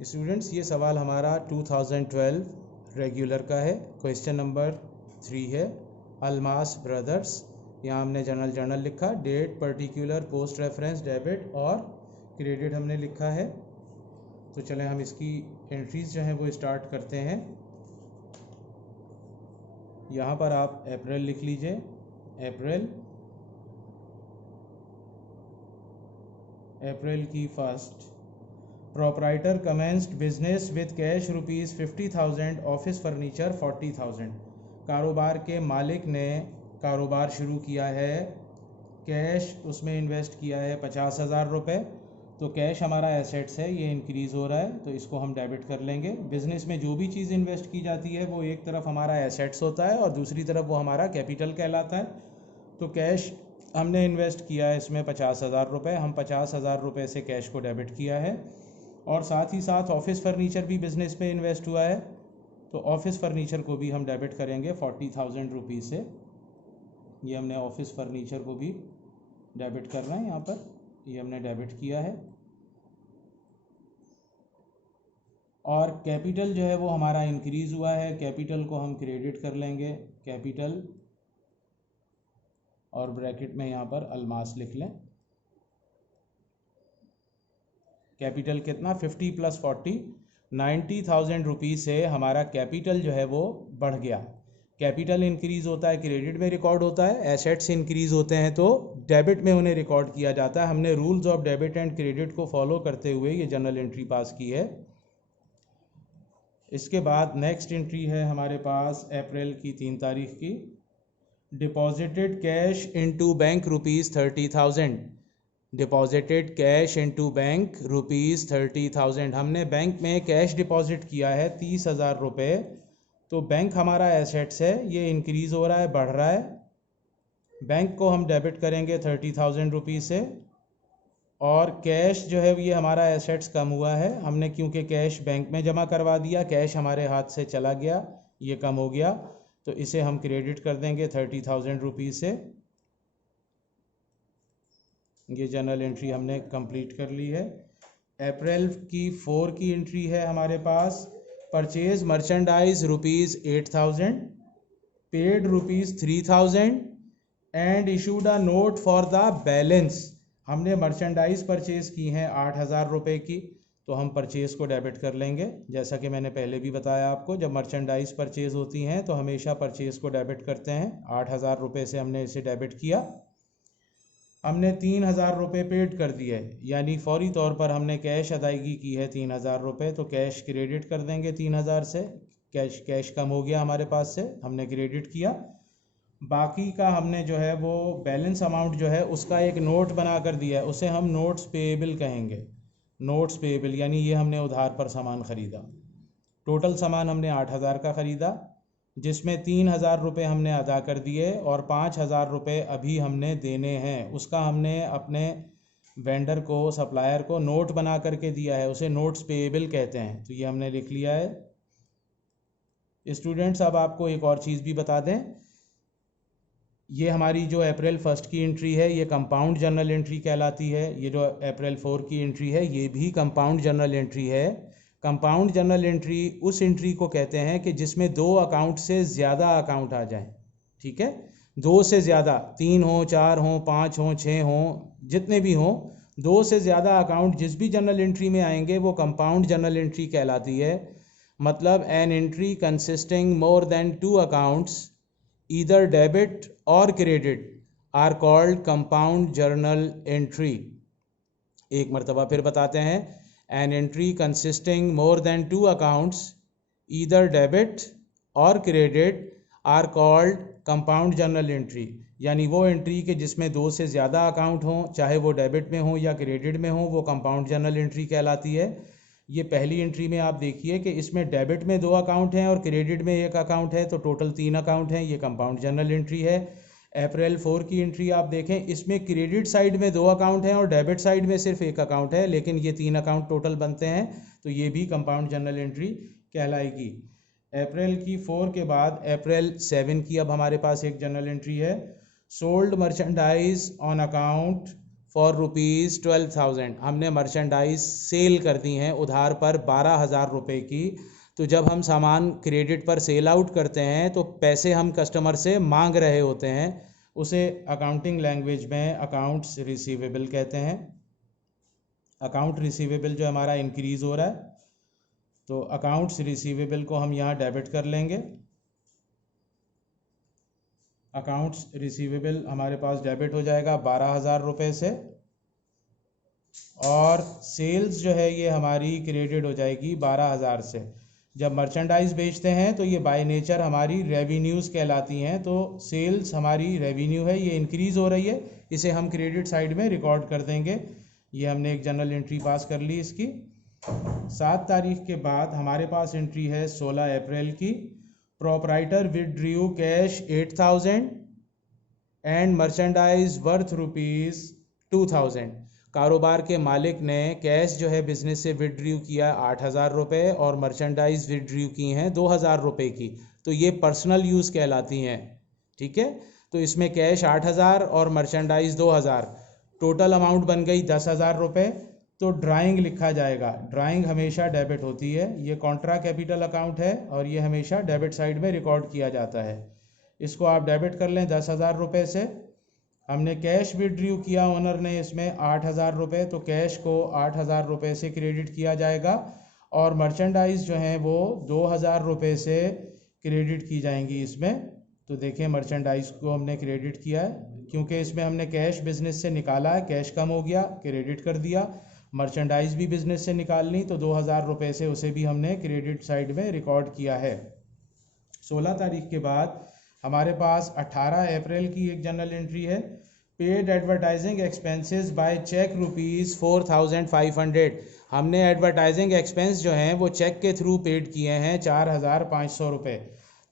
Students, ये सवाल हमारा 2012 रेगुलर का है। क्वेश्चन नंबर 3 है अलमास ब्रदर्स। यहाँ हमने जर्नल लिखा, date, particular, post reference, debit और क्रेडिट हमने लिखा है। तो चलें हम इसकी एंट्रीज जो हैं वो स्टार्ट करते हैं। यहाँ पर आप अप्रैल लिख लीजिए। अप्रैल की first, proprietor commenced business with cash ₹50,000, office furniture 40,000। कारोबार के मालिक ने कारोबार शुरू किया है, कैश उसमें इन्वेस्ट किया है 50,000 रुपये। तो कैश हमारा एसेट्स है, ये इंक्रीज़ हो रहा है तो इसको हम डेबिट कर लेंगे। बिज़नेस में जो भी चीज़ इन्वेस्ट की जाती है वो एक तरफ हमारा एसेट्स होता है और दूसरी तरफ वो हमारा कैपिटल कहलाता है। तो कैश हमने इन्वेस्ट किया है इसमें 50,000 रुपये, हम 50,000 रुपये से कैश को डेबिट किया है। और साथ ही साथ ऑफिस फर्नीचर भी बिज़नेस में इन्वेस्ट हुआ है, तो ऑफिस फर्नीचर को भी हम डेबिट करेंगे 40,000 रुपीज़ से। ये हमने ऑफिस फर्नीचर को भी डेबिट करना है, यहाँ पर ये हमने डेबिट किया है। और कैपिटल जो है वो हमारा इंक्रीज़ हुआ है, कैपिटल को हम क्रेडिट कर लेंगे, कैपिटल, और ब्रैकेट में यहाँ पर अलमास लिख लें। कैपिटल कितना, 50 + 40, 90,000 रुपीज़ से हमारा कैपिटल जो है वो बढ़ गया। कैपिटल इंक्रीज़ होता है, क्रेडिट में रिकॉर्ड होता है। एसेट्स इंक्रीज़ होते हैं तो डेबिट में उन्हें रिकॉर्ड किया जाता है। हमने rules of debit and credit को फॉलो करते हुए ये जर्नल एंट्री पास की है। इसके बाद नेक्स्ट एंट्री है हमारे पास अप्रैल की 3 तारीख की, deposited cash into bank ₹30,000। Deposited cash into bank ₹30,000। हमने बैंक में कैश डिपॉजिट किया है 30,000 रुपये। तो बैंक हमारा एसेट्स है, ये इंक्रीज़ हो रहा है, बढ़ रहा है। बैंक को हम डेबिट करेंगे 30,000 रुपीज़ से। और कैश जो है ये हमारा एसेट्स कम हुआ है, हमने क्योंकि कैश बैंक में जमा करवा दिया, कैश हमारे हाथ से चला गया, ये कम हो गया, तो इसे हम क्रेडिट कर देंगे 30,000 रुपीज़ से। ये जनरल एंट्री हमने कंप्लीट कर ली है। अप्रैल की 4 की एंट्री है हमारे पास, purchase merchandise ₹8,000, paid ₹3,000 and issued a note for the balance. हमने मर्चेंडाइज परचेज़ की हैं 8,000 रुपये की, तो हम परचेज़ को डेबिट कर लेंगे। जैसा कि मैंने पहले भी बताया आपको, जब मर्चेंडाइज परचेज़ होती हैं तो हमेशा परचेज़ को डेबिट करते हैं। 8,000 रुपये से हमने इसे डेबिट किया। हमने 3,000 रुपये पेड कर दिए, यानी फौरी तौर पर हमने कैश अदायगी की है 3,000 रुपये, तो कैश क्रेडिट कर देंगे 3,000 से। कैश कम हो गया हमारे पास से, हमने क्रेडिट किया। बाकी का हमने जो है वो बैलेंस अमाउंट जो है उसका एक नोट बना कर दिया है, उसे हम नोट्स पेएबल कहेंगे। नोट्स पेएबल यानी ये हमने उधार पर सामान ख़रीदा। टोटल सामान हमने 8,000 का ख़रीदा, जिसमें 3,000 रुपये हमने अदा कर दिए और 5,000 रुपये अभी हमने देने हैं। उसका हमने अपने वेंडर को, सप्लायर को नोट बना करके दिया है, उसे नोट्स पेएबल कहते हैं। तो ये हमने लिख लिया है। स्टूडेंट्स, अब आपको एक और चीज़ भी बता दें, ये हमारी जो अप्रैल 1 की एंट्री है ये कंपाउंड जर्नल एंट्री कहलाती है। ये जो अप्रैल 4 की एंट्री है ये भी कंपाउंड जर्नल एंट्री है। कंपाउंड जर्नल एंट्री उस एंट्री को कहते हैं कि जिसमें 2 अकाउंट से ज़्यादा अकाउंट आ जाएं। ठीक है, 2 से ज़्यादा, 3 हो, 4 हो, 5 हो, 6 हो, जितने भी हों, 2 से ज़्यादा अकाउंट जिस भी जर्नल एंट्री में आएंगे वो कंपाउंड जर्नल एंट्री कहलाती है। मतलब an entry consisting more than 2 accounts either debit or credit are called compound journal entry। एक मरतबा फिर बताते हैं, an entry consisting more than 2 accounts either debit or credit are called compound journal entry। यानी वो एंट्री के जिसमें 2 से ज़्यादा अकाउंट हों, चाहे वो डेबिट में हो या क्रेडिट में हो, वो कंपाउंड जर्नल एंट्री कहलाती है। ये पहली एंट्री में आप देखिए कि इसमें डेबिट में 2 अकाउंट हैं और क्रेडिट में 1 अकाउंट है, तो टोटल 3 अकाउंट हैं। ये कंपाउंड जर्नल एंट्री है। अप्रैल 4 की एंट्री आप देखें, इसमें क्रेडिट साइड में 2 अकाउंट हैं और डेबिट साइड में सिर्फ 1 अकाउंट है, लेकिन ये 3 अकाउंट टोटल बनते हैं, तो ये भी कंपाउंड जर्नल एंट्री कहलाएगी। अप्रैल की 4 के बाद अप्रैल 7 की अब हमारे पास एक जर्नल एंट्री है, sold merchandise on account for ₹12,000, हमने मर्चेंडाइज सेल कर दी हैं उधार पर 12,000 रुपये की। तो जब हम सामान क्रेडिट पर सेल आउट करते हैं तो पैसे हम कस्टमर से मांग रहे होते हैं, उसे अकाउंटिंग लैंग्वेज में अकाउंट्स रिसीवेबल कहते हैं। अकाउंट रिसीवेबल जो हमारा इंक्रीज़ हो रहा है, तो अकाउंट्स रिसीवेबल को हम यहाँ डेबिट कर लेंगे। अकाउंट्स रिसीवेबल हमारे पास डेबिट हो जाएगा 12,000 रुपये से, और सेल्स जो है ये हमारी क्रेडिट हो जाएगी 12,000 से। जब मर्चेंडाइज बेचते हैं तो ये बाय नेचर हमारी रेवेन्यूज़ कहलाती हैं, तो सेल्स हमारी रेवेन्यू है, ये इंक्रीज़ हो रही है, इसे हम क्रेडिट साइड में रिकॉर्ड कर देंगे। ये हमने एक जनरल एंट्री पास कर ली इसकी। 7 तारीख के बाद हमारे पास एंट्री है 16 अप्रैल की। Proprietor withdrew cash 8,000 and merchandise worth ₹2,000। कारोबार के मालिक ने कैश जो है बिजनेस से विथड्रू किया 8,000 रुपये और मर्चेंडाइज विथड्रू की हैं 2,000 रुपये की। तो ये पर्सनल यूज़ कहलाती हैं, ठीक है। तो इसमें कैश 8,000 और मर्चेंडाइज 2,000, टोटल अमाउंट बन गई 10,000 रुपये। तो ड्राइंग लिखा जाएगा। ड्राइंग हमेशा डेबिट होती है, ये कॉन्ट्रा कैपिटल अकाउंट है और ये हमेशा डेबिट साइड में रिकॉर्ड किया जाता है। इसको आप डेबिट कर लें 10,000 रुपये से। हमने कैश विथड्रू किया ओनर ने इसमें 8,000 रुपये, तो कैश को 8,000 रुपये से क्रेडिट किया जाएगा, और मर्चेंडाइज जो हैं वो 2,000 रुपये से क्रेडिट की जाएंगी इसमें। तो देखें मर्चेंडाइज को हमने क्रेडिट किया है, क्योंकि इसमें हमने कैश बिजनेस से निकाला है, कैश कम हो गया, क्रेडिट कर दिया। मर्चेंडाइज भी बिजनेस से निकालनी, तो 2,000 रुपये से उसे भी हमने क्रेडिट साइड में रिकॉर्ड किया है। 16 तारीख के बाद हमारे पास 18 अप्रैल की एक जनरल एंट्री है। Paid advertising expenses by cheque ₹4,500। हमने एडवर्टाइजिंग एक्सपेंस जो हैं वो चेक के थ्रू पेड किए हैं 4,500 रुपये।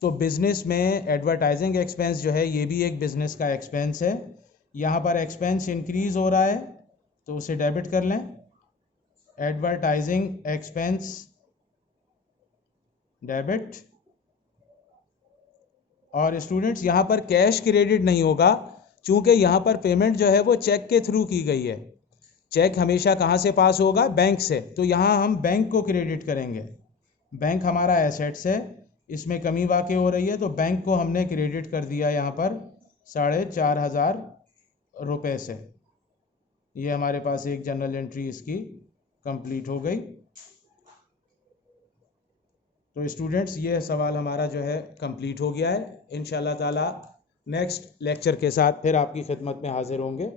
तो बिज़नेस में एडवर्टाइजिंग एक्सपेंस जो है ये भी एक बिज़नेस का एक्सपेंस है। यहाँ पर एक्सपेंस इंक्रीज़ हो रहा है तो उसे डेबिट कर लें। Advertising expense debit. और स्टूडेंट्स यहाँ पर कैश क्रेडिट नहीं होगा, चूँकि यहाँ पर पेमेंट जो है वो चेक के थ्रू की गई है। चेक हमेशा कहाँ से पास होगा? बैंक से। तो यहाँ हम बैंक को क्रेडिट करेंगे। बैंक हमारा एसेट्स है, इसमें कमी वाक़ई हो रही है, तो बैंक को हमने क्रेडिट कर दिया यहाँ पर 4,500 रुपये से। ये हमारे पास एक जनरल एंट्री इसकी कंप्लीट हो गई। तो स्टूडेंट्स ये सवाल हमारा जो है कंप्लीट हो गया है। इंशाल्लाह ताला नेक्स्ट लेक्चर के साथ फिर आपकी खिदमत में हाजिर होंगे।